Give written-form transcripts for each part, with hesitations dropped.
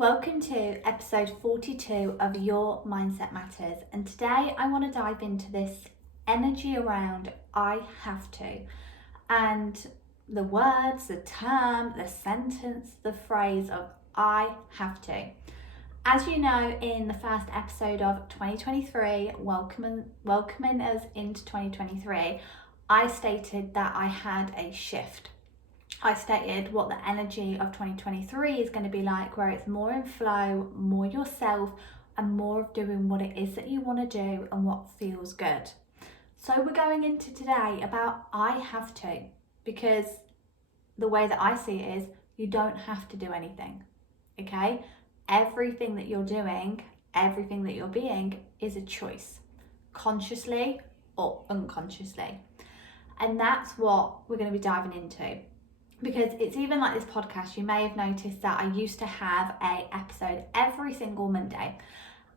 Welcome to episode 42 of Your Mindset Matters, and today I want to dive into this energy around I have to, and the words, the term, the sentence, the phrase of I have to. As you know, in the first episode of 2023, welcoming us into 2023, I stated that I had a shift. I stated what the energy of 2023 is going to be like, where it's more in flow, more yourself, and more of doing what it is that you want to do and what feels good. So we're going into today about I have to, because the way that I see it is you don't have to do anything, okay? Everything that you're doing, everything that you're being is a choice, consciously or unconsciously. And that's what we're going to be diving into. Because it's even like this podcast, you may have noticed that I used to have an episode every single Monday.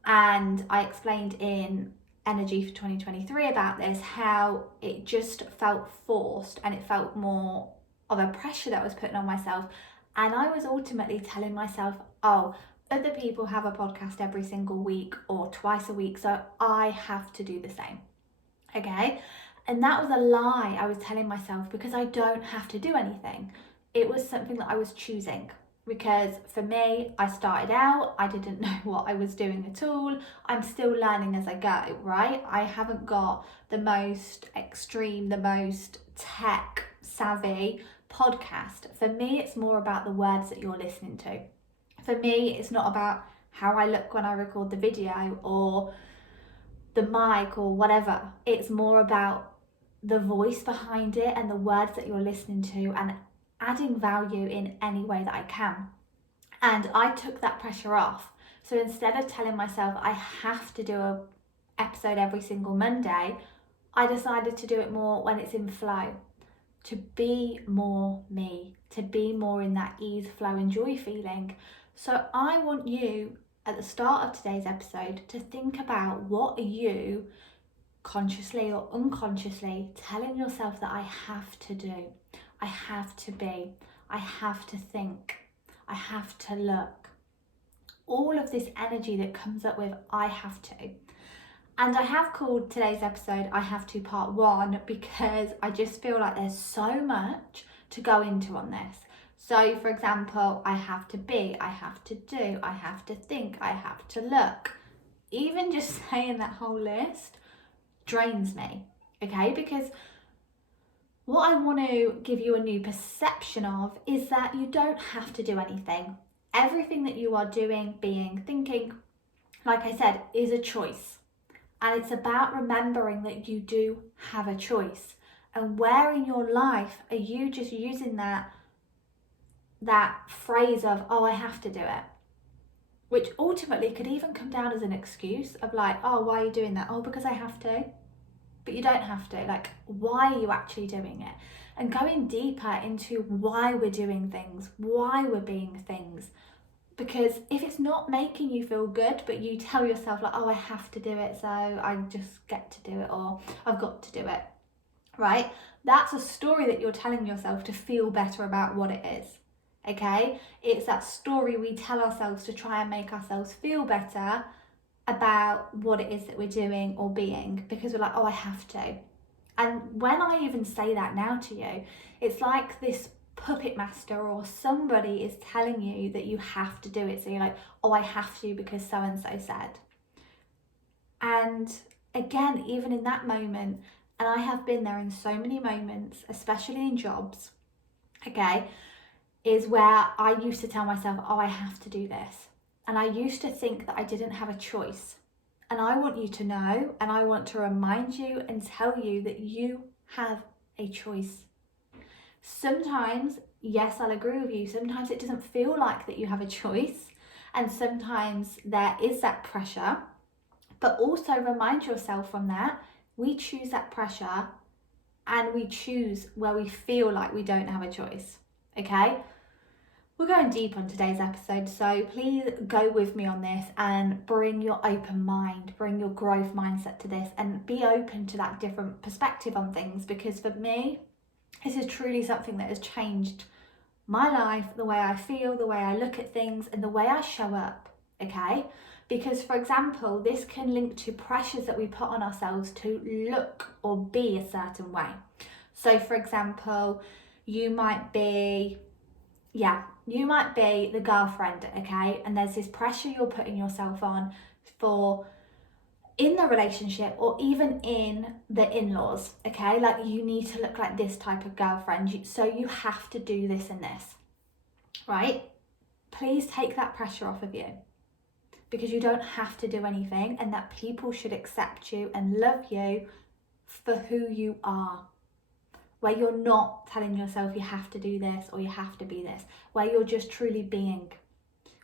And I explained in Energy for 2023 about this, how it just felt forced and it felt more of a pressure that I was putting on myself. And I was ultimately telling myself, oh, other people have a podcast every single week or twice a week, so I have to do the same. Okay? And that was a lie I was telling myself, because I don't have to do anything. It was something that I was choosing, because for me, I started out, I didn't know what I was doing at all. I'm still learning as I go, right? I haven't got the most extreme, the most tech savvy podcast. For me, it's more about the words that you're listening to. For me, it's not about how I look when I record the video or the mic or whatever. It's more about the voice behind it and the words that you're listening to, and adding value in any way that I can. And I took that pressure off. So instead of telling myself I have to do an episode every single Monday, I decided to do it more when it's in flow, to be more me, to be more in that ease, flow and joy feeling. So I want you at the start of today's episode to think about, what are you consciously or unconsciously telling yourself that I have to do, I have to be, I have to think, I have to look. All of this energy that comes up with I have to. And I have called today's episode I Have To Part 1, because I just feel like there's so much to go into on this. So for example, I have to be, I have to do, I have to think, I have to look. Even just saying that whole list drains me, okay? Because what I want to give you a new perception of is that you don't have to do anything. Everything that you are doing, being, thinking, like I said, is a choice. And it's about remembering that you do have a choice. And where in your life are you just using that phrase of, oh, I have to do it? Which ultimately could even come down as an excuse of like, oh, why are you doing that? Oh, because I have to. But you don't have to. Like, why are you actually doing it? And going deeper into why we're doing things, why we're being things. Because if it's not making you feel good, but you tell yourself like, oh, I have to do it, so I just get to do it, or I've got to do it, right? That's a story that you're telling yourself to feel better about what it is, okay? It's that story we tell ourselves to try and make ourselves feel better about what it is that we're doing or being, because we're like, oh, I have to. And when I even say that now to you, it's like this puppet master or somebody is telling you that you have to do it. So you're like, oh, I have to because so and so said. And again, even in that moment, and I have been there in so many moments, especially in jobs, okay, is where I used to tell myself, oh, I have to do this. And I used to think that I didn't have a choice. And I want you to know, and I want to remind you and tell you that you have a choice. Sometimes, yes, I'll agree with you, sometimes it doesn't feel like that you have a choice. And sometimes there is that pressure. But also remind yourself from that, we choose that pressure and we choose where we feel like we don't have a choice, okay? We're going deep on today's episode, so please go with me on this and bring your open mind, bring your growth mindset to this, and be open to that different perspective on things, because for me, this is truly something that has changed my life, the way I feel, the way I look at things, and the way I show up, okay? Because, for example, this can link to pressures that we put on ourselves to look or be a certain way. So, for example, you might be the girlfriend, okay? And there's this pressure you're putting yourself on for in the relationship or even in the in-laws, okay? Like, you need to look like this type of girlfriend, so you have to do this and this, right? Please take that pressure off of you, because you don't have to do anything, and that people should accept you and love you for who you are, where you're not telling yourself you have to do this or you have to be this, where you're just truly being,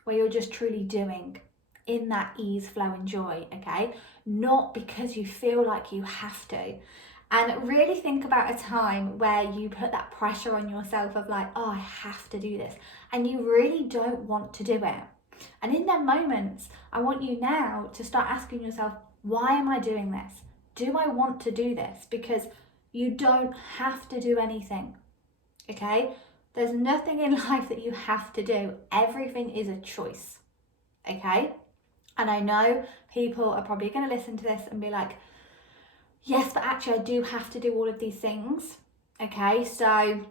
where you're just truly doing in that ease, flow and joy, okay? Not because you feel like you have to. And really think about a time where you put that pressure on yourself of like, oh, I have to do this, and you really don't want to do it. And in them moments, I want you now to start asking yourself, why am I doing this? Do I want to do this? Because you don't have to do anything, okay? There's nothing in life that you have to do. Everything is a choice, okay? And I know people are probably going to listen to this and be like, yes, but actually I do have to do all of these things, okay? So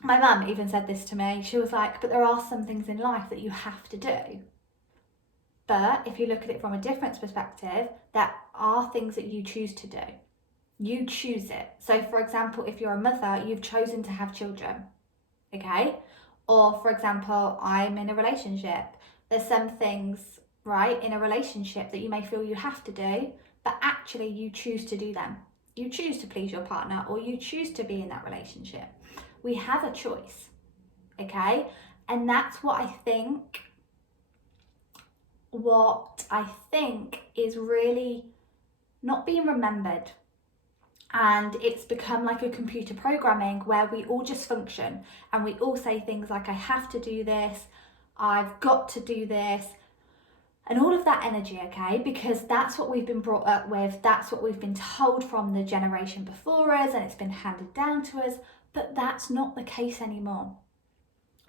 my mum even said this to me. She was like, but there are some things in life that you have to do. But if you look at it from a different perspective, there are things that you choose to do. You choose it. So for example, if you're a mother, you've chosen to have children, okay? Or for example, I'm in a relationship. There's some things, right, in a relationship that you may feel you have to do, but actually you choose to do them. You choose to please your partner, or you choose to be in that relationship. We have a choice, okay? And that's what I think is really not being remembered. And it's become like a computer programming where we all just function and we all say things like, I have to do this, I've got to do this, and all of that energy, okay? Because that's what we've been brought up with, that's what we've been told from the generation before us, and it's been handed down to us, but that's not the case anymore.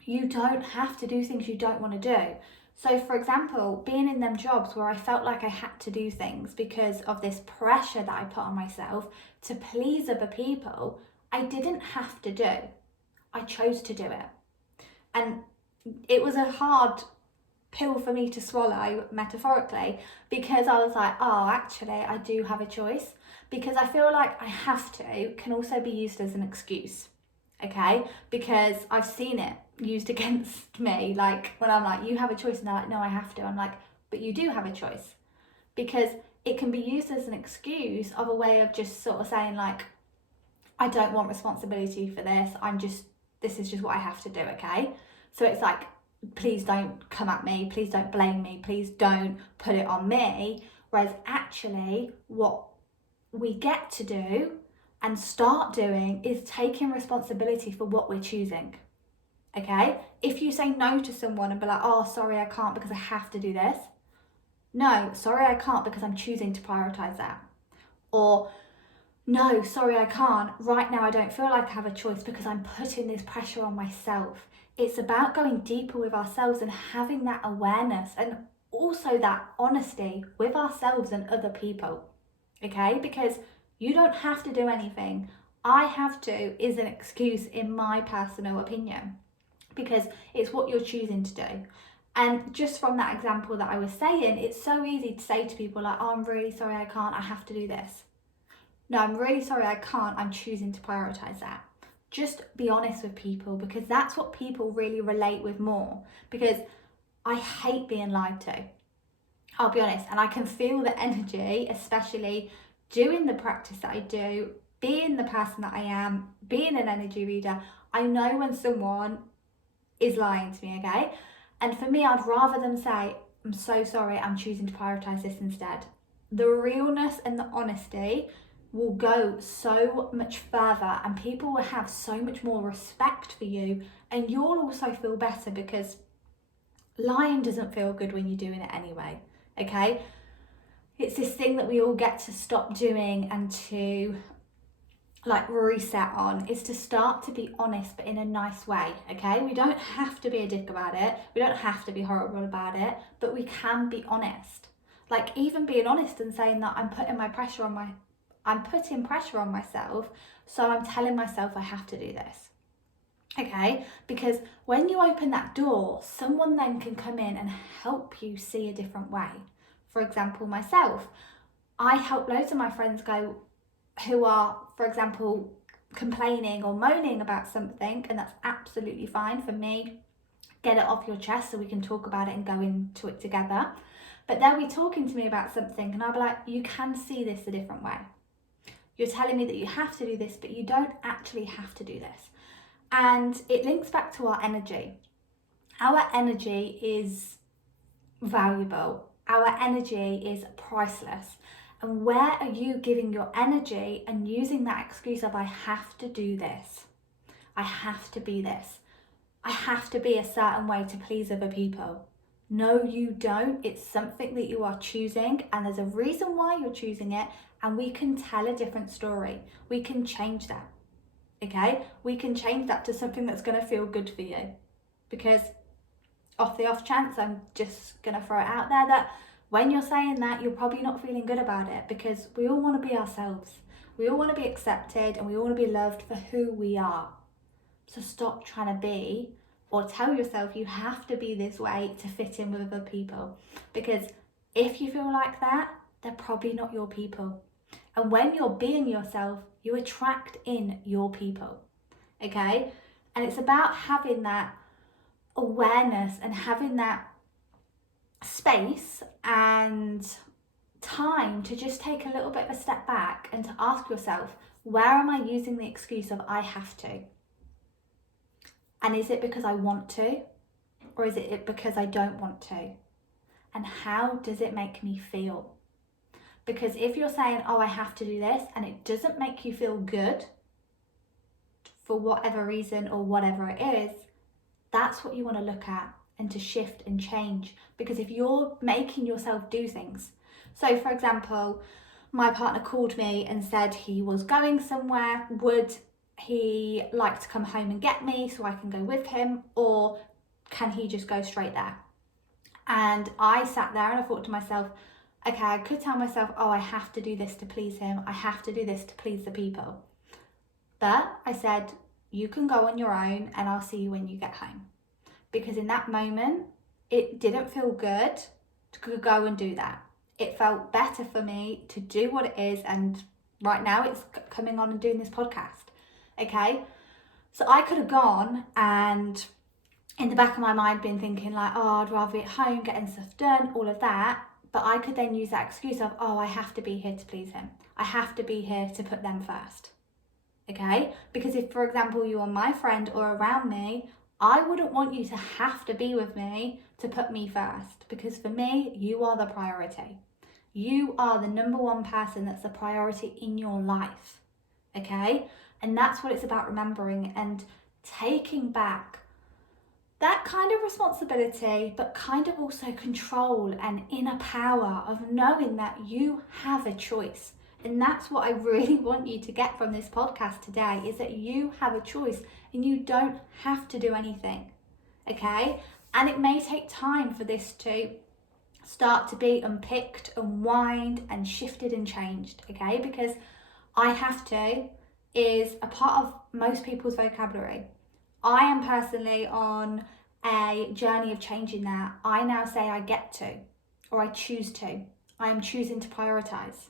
You don't have to do things you don't want to do. So for example, being in them jobs where I felt like I had to do things because of this pressure that I put on myself to please other people, I didn't have to do. I chose to do it. And it was a hard pill for me to swallow, metaphorically, because I was like, oh, actually, I do have a choice. Because I feel like I have to can also be used as an excuse, okay? Because I've seen it used against me, like when I'm like, you have a choice, and they're like, no, I have to. I'm like, but you do have a choice. Because it can be used as an excuse of a way of just sort of saying like, I don't want responsibility for this, this is just what I have to do, okay? So it's like, please don't come at me, please don't blame me, please don't put it on me. Whereas actually what we get to do and start doing is taking responsibility for what we're choosing, okay? If you say no to someone and be like, oh, sorry, I can't because I have to do this. No, sorry, I can't because I'm choosing to prioritize that. Or no, sorry, I can't. Right now, I don't feel like I have a choice because I'm putting this pressure on myself. It's about going deeper with ourselves and having that awareness and also that honesty with ourselves and other people, okay? Because you don't have to do anything. I have to is an excuse in my personal opinion, because it's what you're choosing to do. And just from that example that I was saying, it's so easy to say to people like, oh, I'm really sorry, I can't, I have to do this. No, I'm really sorry, I can't, I'm choosing to prioritize that. Just be honest with people, because that's what people really relate with more. Because I hate being lied to, I'll be honest, and I can feel the energy, especially doing the practice that I do, being the person that I am, being an energy reader. I know when someone is lying to me, okay? And for me, I'd rather them say, I'm so sorry, I'm choosing to prioritize this instead. The realness and the honesty will go so much further, and people will have so much more respect for you, and you'll also feel better, because lying doesn't feel good when you're doing it anyway, okay? It's this thing that we all get to stop doing and to like reset on is to start to be honest, but in a nice way. Okay, we don't have to be a dick about it, we don't have to be horrible about it, but we can be honest. Like even being honest and saying that I'm putting pressure on myself, so I'm telling myself I have to do this. Okay, because when you open that door, someone then can come in and help you see a different way. For example, myself, I help loads of my friends go who are, for example, complaining or moaning about something, and that's absolutely fine. For me, get it off your chest so we can talk about it and go into it together. But they'll be talking to me about something and I'll be like, you can see this a different way. You're telling me that you have to do this, but you don't actually have to do this. And it links back to our energy. Our energy is valuable. Our energy is priceless. And where are you giving your energy and using that excuse of I have to do this, I have to be this, I have to be a certain way to please other people? No, you don't. It's something that you are choosing, and there's a reason why you're choosing it, and we can tell a different story. We can change that, okay? We can change that to something that's going to feel good for you. Because off the off chance, I'm just going to throw it out there that when you're saying that, you're probably not feeling good about it, because we all want to be ourselves. We all want to be accepted and we all want to be loved for who we are. So stop trying to be, or tell yourself you have to be this way to fit in with other people. Because if you feel like that, they're probably not your people. And when you're being yourself, you attract in your people, okay? And it's about having that awareness and having that space and time to just take a little bit of a step back and to ask yourself, where am I using the excuse of I have to? And is it because I want to, or is it because I don't want to? And how does it make me feel? Because if you're saying, oh, I have to do this, and it doesn't make you feel good for whatever reason or whatever it is, that's what you want to look at and to shift and change. Because if you're making yourself do things, so for example, my partner called me and said he was going somewhere, would he like to come home and get me so I can go with him, or can he just go straight there? And I sat there and I thought to myself, okay, I could tell myself, oh, I have to do this to please him, I have to do this to please the people. But I said, you can go on your own and I'll see you when you get home. Because in that moment, it didn't feel good to go and do that. It felt better for me to do what it is, and right now it's coming on and doing this podcast, okay? So I could have gone and in the back of my mind been thinking like, oh, I'd rather be at home, getting stuff done, all of that. But I could then use that excuse of, oh, I have to be here to please him. I have to be here to put them first, okay? Because if, for example, you are my friend or around me, I wouldn't want you to have to be with me to put me first, because for me, you are the priority. You are the number one person that's the priority in your life, okay? And that's what it's about, remembering and taking back that kind of responsibility, but kind of also control and inner power of knowing that you have a choice. And that's what I really want you to get from this podcast today, is that you have a choice and you don't have to do anything, okay? And it may take time for this to start to be unpicked, unwind and shifted and changed, okay? Because I have to is a part of most people's vocabulary. I am personally on a journey of changing that. I now say I get to, or I choose to. I am choosing to prioritize,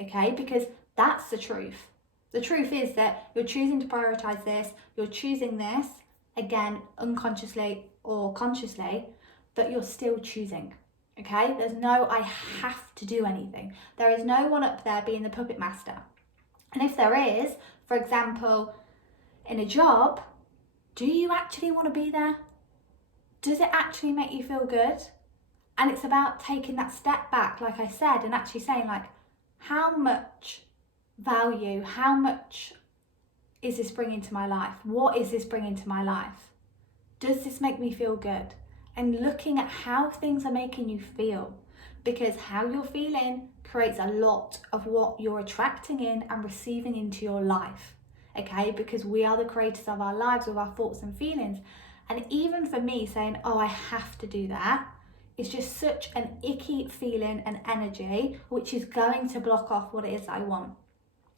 okay? Because that's the truth. The truth is that you're choosing to prioritize this, you're choosing this, again, unconsciously or consciously, but you're still choosing, okay? There's no I have to do anything. There is no one up there being the puppet master. And if there is, for example, in a job, do you actually want to be there? Does it actually make you feel good? And it's about taking that step back, like I said, and actually saying like, how much value, how much is this bringing to my life? What is this bringing to my life? Does this make me feel good? And looking at how things are making you feel. because how you're feeling creates a lot of what you're attracting in and receiving into your life. Okay, because we are the creators of our lives with our thoughts and feelings. And even for me saying, oh, I have to do that, it's just such an icky feeling and energy, which is going to block off what it is that I want.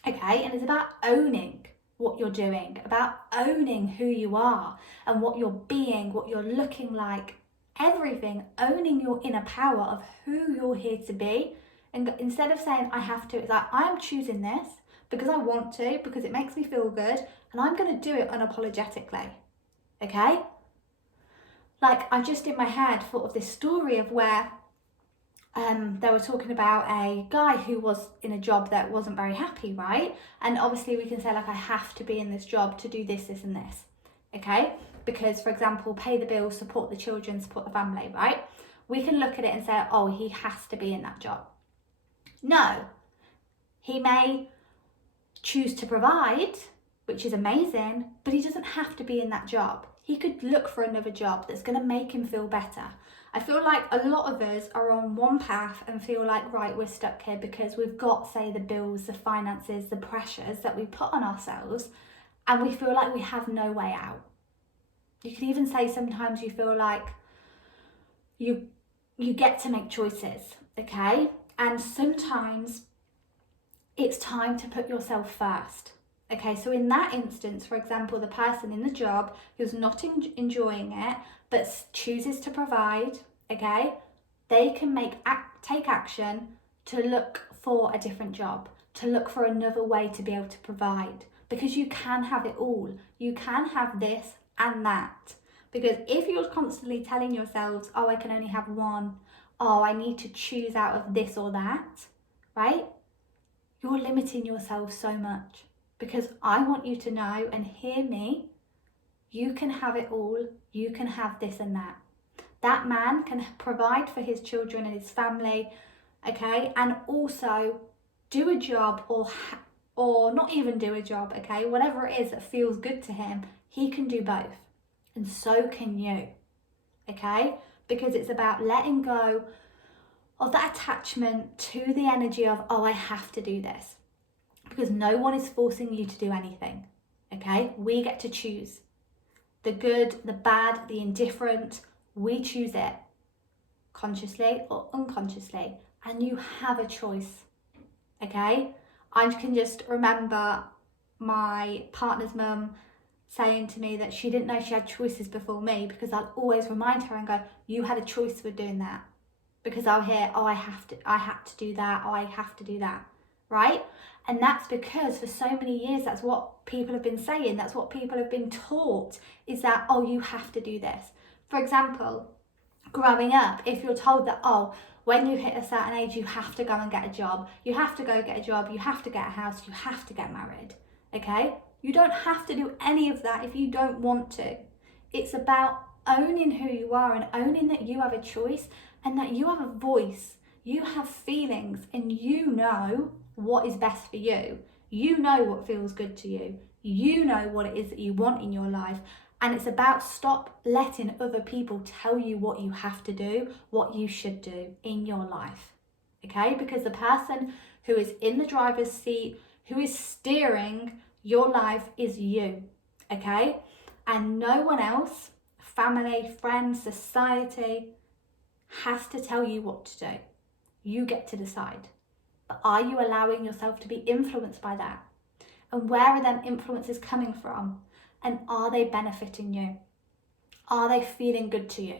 Okay, and it's about owning what you're doing, about owning who you are and what you're being, what you're looking like, everything, owning your inner power of who you're here to be. And instead of saying I have to, it's like I'm choosing this because I want to, because it makes me feel good, and I'm going to do it unapologetically. Okay? Like, I just in my head thought of this story of where they were talking about a guy who was in a job that wasn't very happy, right? And obviously we can say like, I have to be in this job to do this, this and this, okay? Because, for example, pay the bills, support the children, support the family, right? We can look at it and say, oh, he has to be in that job. No, he may choose to provide, which is amazing, but he doesn't have to be in that job. He could look for another job that's going to make him feel better. I feel like a lot of us are on one path and feel like, right, we're stuck here because we've got, say, the bills, the finances, the pressures that we put on ourselves, and we feel like we have no way out. You could even say sometimes you feel like you get to make choices, okay? And sometimes it's time to put yourself first. Okay, so in that instance, for example, the person in the job who's not enjoying it, but chooses to provide, okay, they can take action to look for a different job, to look for another way to be able to provide, because you can have it all. You can have this and that. Because if you're constantly telling yourselves, oh, I can only have one, oh, I need to choose out of this or that, right? You're limiting yourself so much. Because I want you to know and hear me, you can have it all, you can have this and that. That man can provide for his children and his family, okay, and also do a job or not even do a job, okay, whatever it is that feels good to him, he can do both. And so can you, okay, because it's about letting go of that attachment to the energy of, oh, I have to do this. Because no one is forcing you to do anything, okay? We get to choose. The good, the bad, the indifferent, we choose it consciously or unconsciously, and you have a choice, okay? I can just remember my partner's mum saying to me that she didn't know she had choices before me, because I'll always remind her and go, you had a choice with doing that. Because I'll hear, oh, I had to do that, oh, I have to do that, right? And that's because for so many years, that's what people have been saying. That's what people have been taught, is that, oh, you have to do this. For example, growing up, if you're told that, oh, when you hit a certain age, you have to go and get a job. You have to go get a job. You have to get a house. You have to get married. Okay? You don't have to do any of that if you don't want to. It's about owning who you are and owning that you have a choice and that you have a voice. You have feelings and you know what is best for you. You know what feels good to you. You know what it is that you want in your life. And it's about stop letting other people tell you what you have to do, what you should do in your life. Okay? Because the person who is in the driver's seat, who is steering your life, is you. Okay? And no one else, family, friends, society, has to tell you what to do. You get to decide. But are you allowing yourself to be influenced by that? And where are them influences coming from? And are they benefiting you? Are they feeling good to you?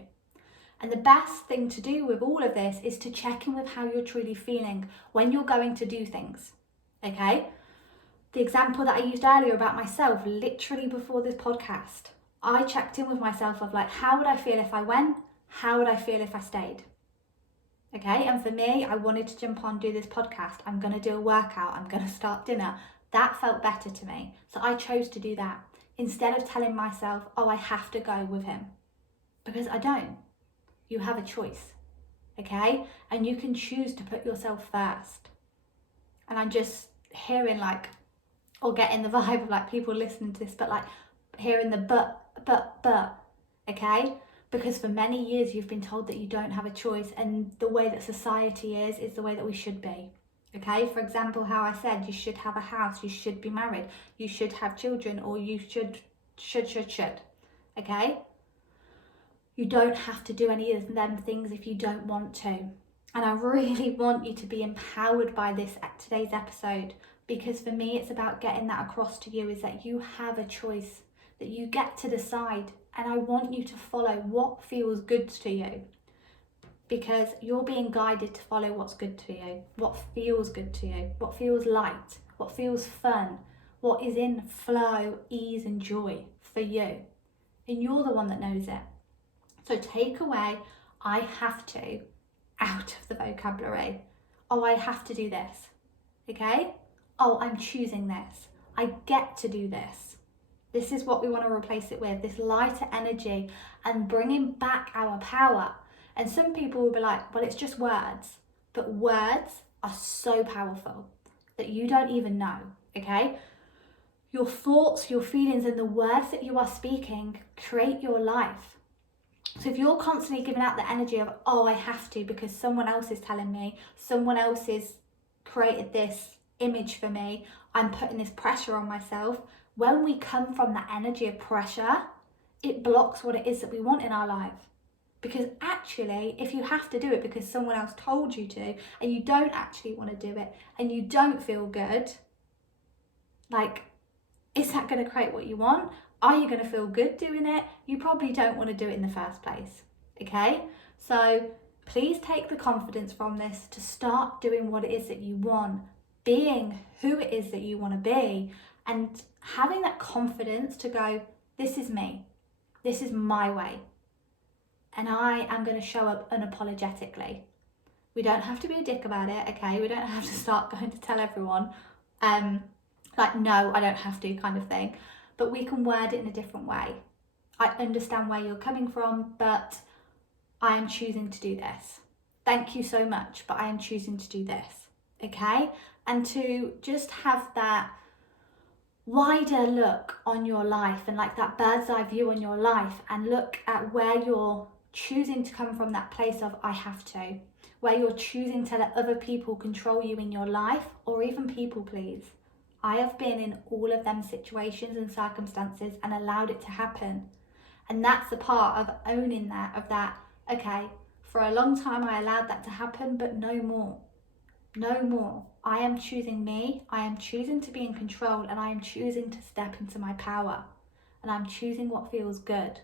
And the best thing to do with all of this is to check in with how you're truly feeling when you're going to do things. Okay? The example that I used earlier about myself, literally before this podcast, I checked in with myself of like, how would I feel if I went? How would I feel if I stayed? Okay, and for me, I wanted to jump on, do this podcast. I'm going to do a workout. I'm going to start dinner. That felt better to me. So I chose to do that instead of telling myself, oh, I have to go with him. Because I don't. You have a choice. Okay, and you can choose to put yourself first. And I'm just hearing like, or getting the vibe of like people listening to this, but like hearing the but, okay? Because for many years you've been told that you don't have a choice, and the way that society is the way that we should be. Okay, for example, how I said you should have a house, you should be married, you should have children, or you should. Okay? You don't have to do any of them things if you don't want to. And I really want you to be empowered by this today's episode, because for me it's about getting that across to you, is that you have a choice, that you get to decide, and I want you to follow what feels good to you, because you're being guided to follow what's good to you, what feels good to you, what feels light, what feels fun, what is in flow, ease and joy for you. And you're the one that knows it. So take away I have to out of the vocabulary. Oh, I have to do this. Okay? Oh, I'm choosing this. I get to do this. This is what we want to replace it with, this lighter energy and bringing back our power. And some people will be like, well, it's just words. But words are so powerful that you don't even know, okay? Your thoughts, your feelings, and the words that you are speaking create your life. So if you're constantly giving out the energy of, oh, I have to because someone else is telling me, someone else has created this image for me, I'm putting this pressure on myself. When we come from that energy of pressure, it blocks what it is that we want in our life. Because actually, if you have to do it because someone else told you to, and you don't actually want to do it, and you don't feel good, like, is that going to create what you want? Are you going to feel good doing it? You probably don't want to do it in the first place, okay? So please take the confidence from this to start doing what it is that you want, being who it is that you want to be, and having that confidence to go, this is me, this is my way. And I am going to show up unapologetically. We don't have to be a dick about it, okay? We don't have to start going to tell everyone, like, no, I don't have to kind of thing. But we can word it in a different way. I understand where you're coming from, but I am choosing to do this. Thank you so much, but I am choosing to do this, okay? And to just have that wider look on your life and like that bird's eye view on your life, and look at where you're choosing to come from, that place of I have to, where you're choosing to let other people control you in your life, or even people please. I have been in all of them situations and circumstances and allowed it to happen. And that's the part of owning that, of that, okay, for a long time I allowed that to happen, but no more. No more. I am choosing me, I am choosing to be in control, and I am choosing to step into my power. And I'm choosing what feels good,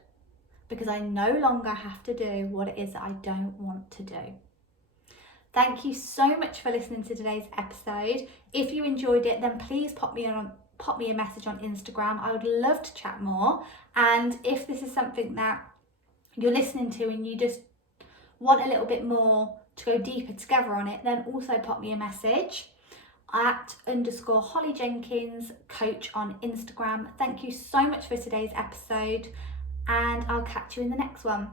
because I no longer have to do what it is that I don't want to do. Thank you so much for listening to today's episode. If you enjoyed it, then please pop me a message on Instagram. I would love to chat more. And if this is something that you're listening to and you just want a little bit more to go deeper together on it, then also pop me a message at _Holly Jenkins coach on Instagram. Thank you so much for today's episode, and I'll catch you in the next one.